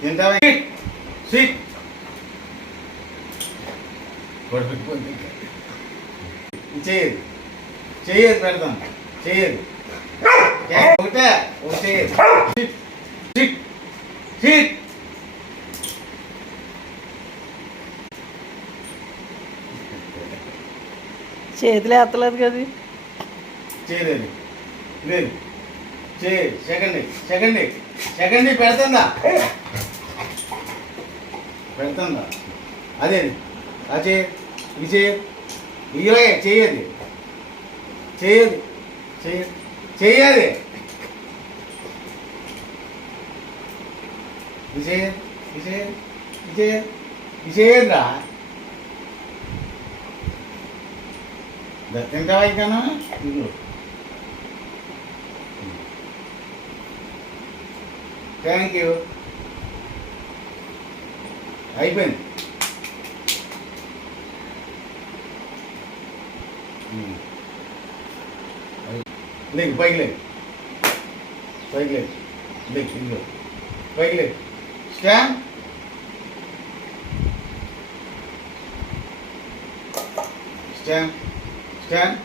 తింటావా? సిట్ చేయదు చేయదు పెడతాం చేయదు ఒకటే ఒక చేయదు. సిట్ సిట్ సిట్ చేతులు ఎత్తలేదు కదా. చేయలేదు లేదు చేయదు. సెకండ్ సెకండ్ సెకండ్ పెడుతుందా పెడుతుందా అదే అదే ఇది చేయదు ఇలాగే చేయదు చేయదు చేయదు చేయాలి విజయ్ విజయ్ విజయ్ విజయరా తింటావా ఇకానా ఇదిగో థ్యాంక్ యూ అయిపోయింది. లేకు పైకి లేదు పైకి లేదు లేకు ఇదిగో పైకి లేదు స్టాండ్ స్టాండ్ స్టాండ్